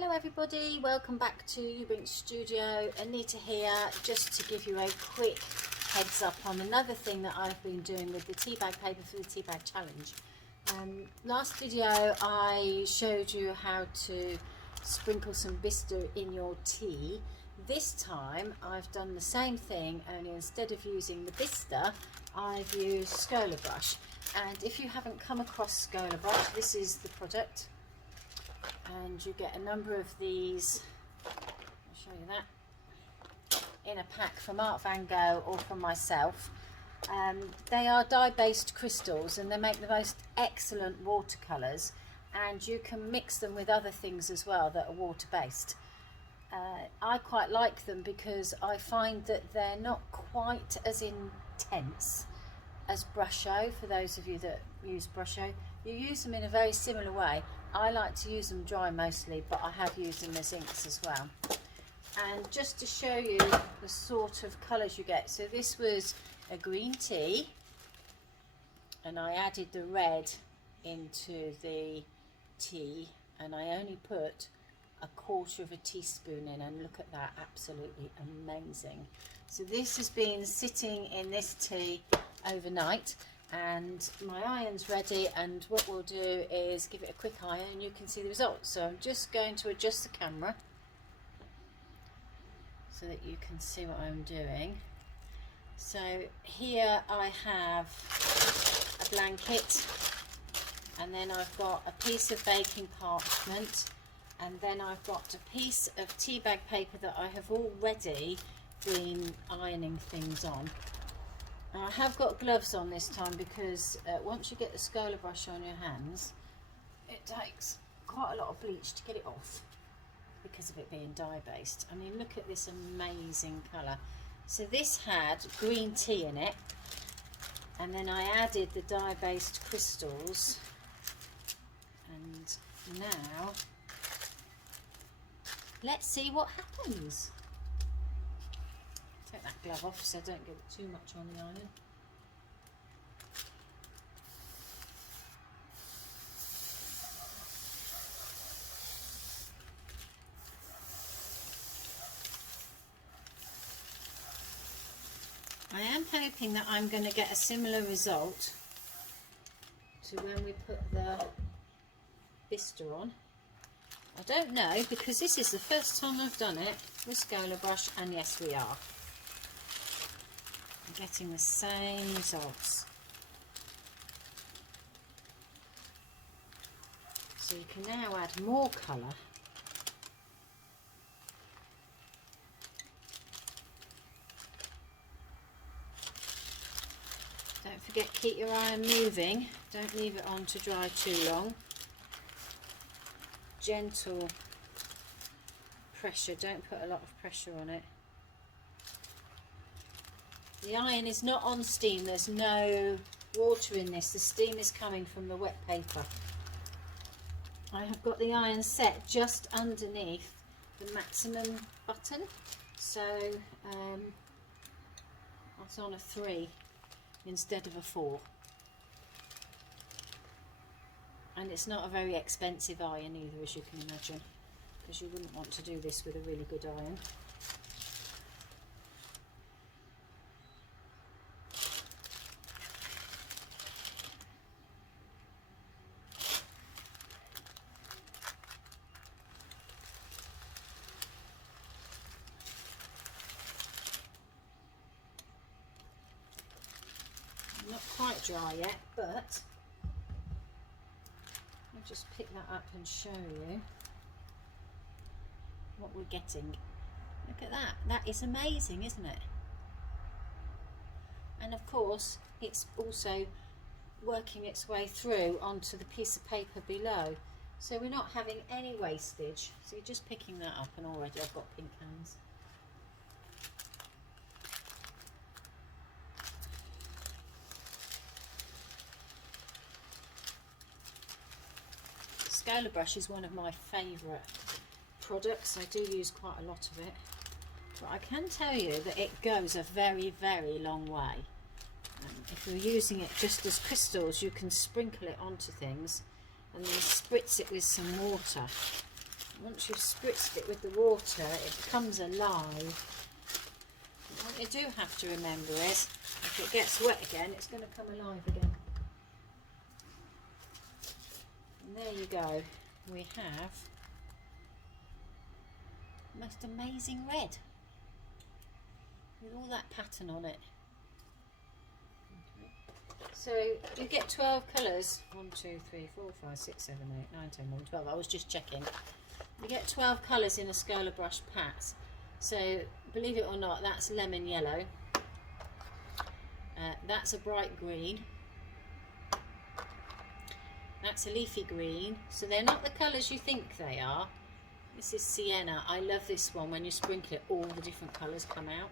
Hello everybody, welcome back to Eau Brink Studio. Anita here, just to give you a quick heads up on another thing that I've been doing with the tea bag paper for the tea bag challenge. Last video I showed you how to sprinkle some Vista in your tea. This time I've done the same thing, only instead of using the Vista I've used Scolarbrush. And if you haven't come across Scolarbrush, this is the product. And you get a number of these, I'll show you that, in a pack from Art Van Gogh or from myself. They are dye-based crystals and they make the most excellent watercolours, and you can mix them with other things as well that are water-based. I quite like them because I find that they're not quite as intense as Brusho. For those of you that use Brusho, you use them in a very similar way. I like to use them dry mostly, but I have used them as inks as well. And just to show you the sort of colours you get, so this was a green tea and I added the red into the tea, and I only put a quarter of a teaspoon in, and look at that, absolutely amazing. So this has been sitting in this tea overnight, and my iron's ready, and what we'll do is give it a quick iron and you can see the results. So I'm just going to adjust the camera so that you can see what I'm doing. So here I have a blanket, and then I've got a piece of baking parchment, and then I've got a piece of tea bag paper that I have already been ironing things on. Now, I have got gloves on this time because once you get the Scolarbrush on your hands, it takes quite a lot of bleach to get it off because of it being dye based. I mean, look at this amazing colour. So this had green tea in it, and then I added the dye based crystals, and now let's see what happens. Take that glove off so I don't get too much on the iron. I am hoping that I'm going to get a similar result to when we put the Vista on. I don't know, because this is the first time I've done it with Scolarbrush, and yes, we are. I'm getting the same results. So you can now add more colour. Don't forget, keep your iron moving. Don't leave it on to dry too long. Gentle pressure, don't put a lot of pressure on it. The iron is not on steam, there's no water in this, the steam is coming from the wet paper. I have got the iron set just underneath the maximum button, so it's on a 3 instead of a 4. And it's not a very expensive iron either, as you can imagine, because you wouldn't want to do this with a really good iron. Not quite dry yet, but I'll just pick that up and show you what we're getting. Look at that, that is amazing, isn't it? And of course it's also working its way through onto the piece of paper below, so we're not having any wastage. So you're just picking that up, and already I've got pink hands. Scolarbrush is one of my favourite products. I do use quite a lot of it, but I can tell you that it goes a very, very long way. If you're using it just as crystals, you can sprinkle it onto things and then spritz it with some water, once you've spritzed it with the water, it becomes alive. What you do have to remember is, if it gets wet again, it's going to come alive again. And there you go. We have the most amazing red with all that pattern on it. Okay. So you get 12 colours. 1, 2, 3, 4, 5, 6, 7, 8, 9, 10, 11, 12. I was just checking. You get 12 colours in a Scolarbrush pat. So believe it or not, that's lemon yellow. That's a bright green. That's a leafy green. So they're not the colours you think they are. This is sienna. I love this one. When you sprinkle it, all the different colours come out.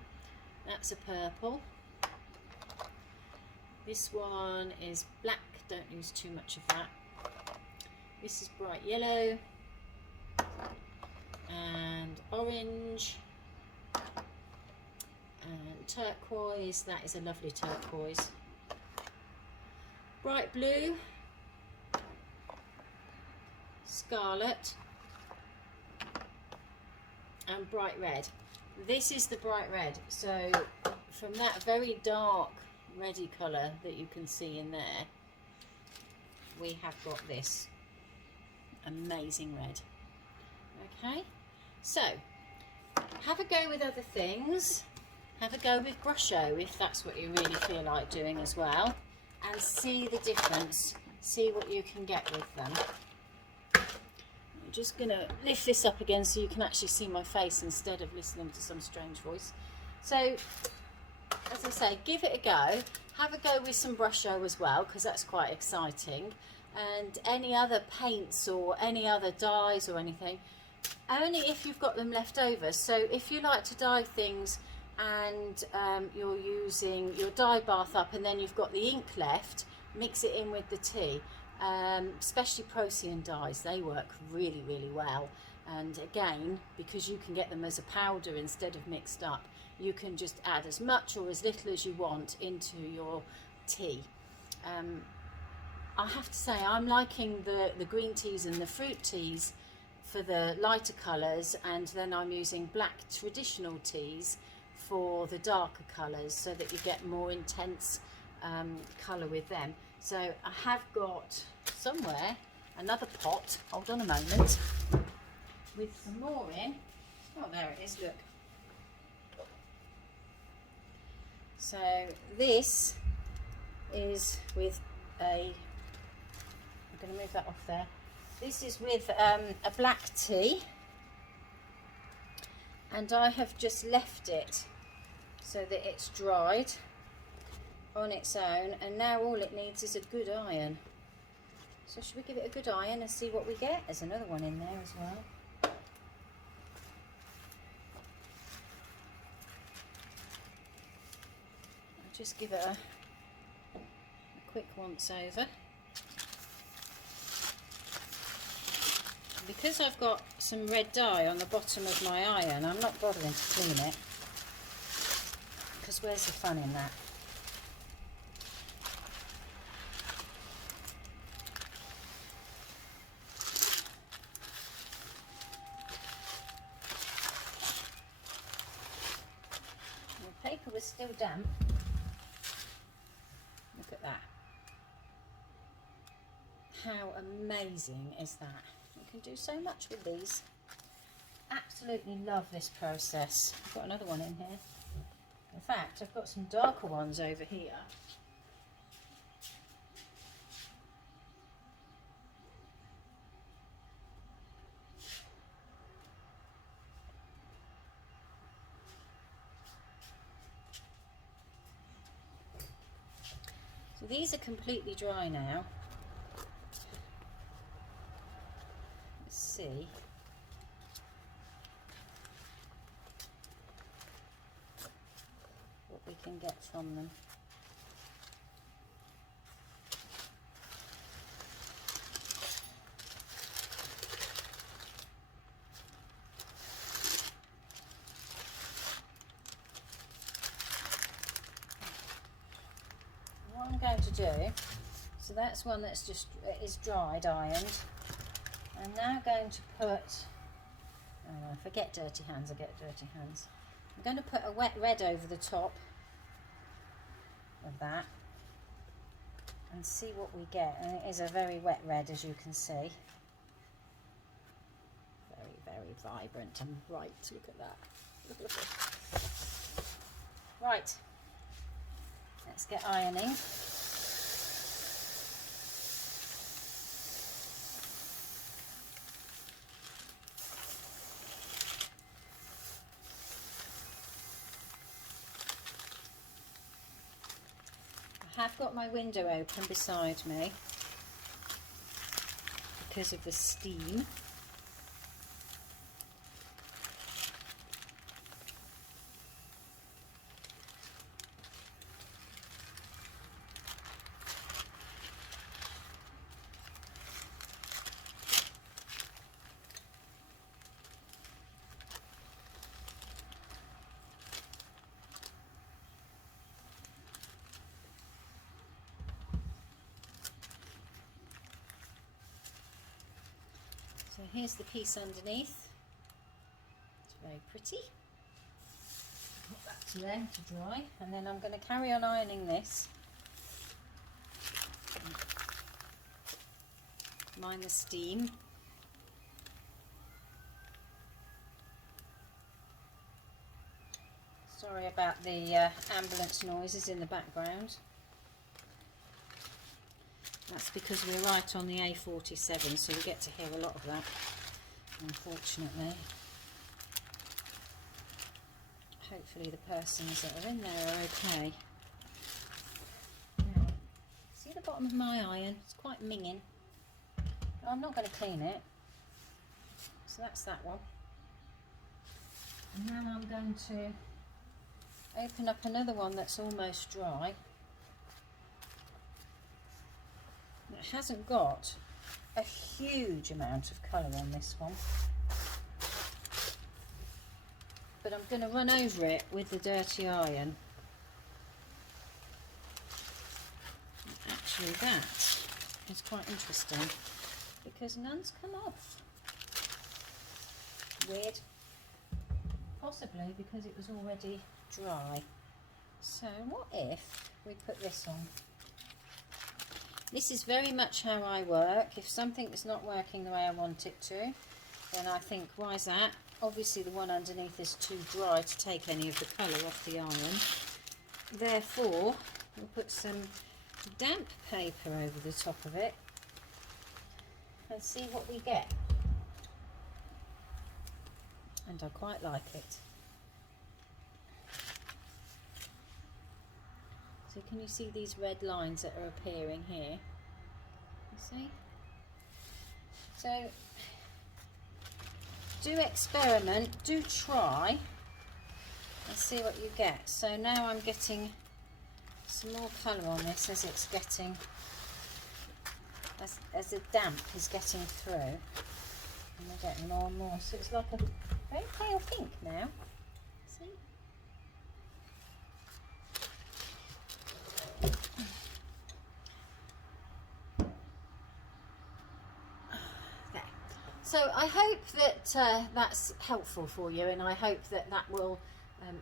That's a purple. This one is black. Don't use too much of that. This is bright yellow. And orange. And turquoise. That is a lovely turquoise. Bright blue. Scarlet. And bright red. This is the bright red. So from that very dark reddy colour that you can see in there, we have got this amazing red. Okay, so have a go with other things. Have a go with Brusho if that's what you really feel like doing as well, and see the difference. See what you can get with them. I'm just going to lift this up again so you can actually see my face instead of listening to some strange voice. So, as I say, give it a go. Have a go with some Brusho as well, because that's quite exciting. And any other paints or any other dyes or anything, only if you've got them left over. So if you like to dye things and you're using your dye bath up and then you've got the ink left, mix it in with the tea. Especially Procyon dyes, they work really, really well. And again, because you can get them as a powder instead of mixed up, you can just add as much or as little as you want into your tea. I have to say, I'm liking the green teas and the fruit teas for the lighter colours, and then I'm using black traditional teas for the darker colours so that you get more intense colour with them. So I have got somewhere another pot, hold on a moment, with some more in. Oh, there it is, look. So this is with I'm going to move that off there. This is with a black tea, and I have just left it so that it's dried on its own, and now all it needs is a good iron. So should we give it a good iron and see what we get? There's another one in there as well. I'll just give it a quick once over. Because I've got some red dye on the bottom of my iron, I'm not bothering to clean it, because where's the fun in that? The paper was still damp. Look at that. How amazing is that? You can do so much with these. Absolutely love this process. I've got another one in here. In fact, I've got some darker ones over here. So these are completely dry now. Let's see. What we can get from them. What I'm going to do, so that's one that's just is dried, ironed. I'm now going to put If I get dirty hands, I get dirty hands. I'm going to put a wet red over the top of that and see what we get. And it is a very wet red, as you can see. Very, very vibrant and bright. Look at that. Right, let's get ironing. I have got my window open beside me because of the steam. So here's the piece underneath. It's very pretty. Put that to there to dry, and then I'm going to carry on ironing this. Mind the steam. Sorry about the ambulance noises in the background. That's because we're right on the A47, so we get to hear a lot of that, unfortunately. Hopefully the persons that are in there are okay. Now, see the bottom of my iron? It's quite minging. I'm not going to clean it. So that's that one. And now I'm going to open up another one that's almost dry. It hasn't got a huge amount of colour on this one, but I'm going to run over it with the dirty iron. Actually, that is quite interesting because none's come off. Weird. Possibly because it was already dry. So what if we put this on? This is very much how I work. If something is not working the way I want it to, then I think, why is that? Obviously the one underneath is too dry to take any of the colour off the iron. Therefore, we'll put some damp paper over the top of it and see what we get. And I quite like it. So can you see these red lines that are appearing here? You see? So do experiment, do try and see what you get. So now I'm getting some more colour on this as it's getting, as the damp is getting through. And we're getting more and more. So it's like a very pale pink now. See? So I hope that that's helpful for you, and I hope that that will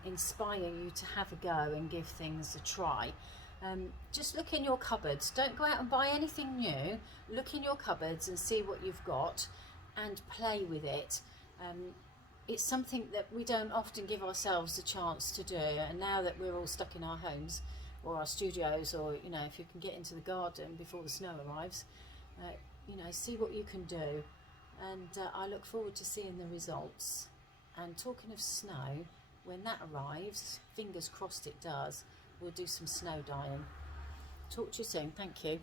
inspire you to have a go and give things a try. Just look in your cupboards. Don't go out and buy anything new. Look in your cupboards and see what you've got and play with it. It's something that we don't often give ourselves a chance to do, and now that we're all stuck in our homes or our studios, or you know, if you can get into the garden before the snow arrives, you know, see what you can do. And I look forward to seeing the results. And talking of snow, when that arrives, fingers crossed it does, we'll do some snow dyeing. Talk to you soon. Thank you.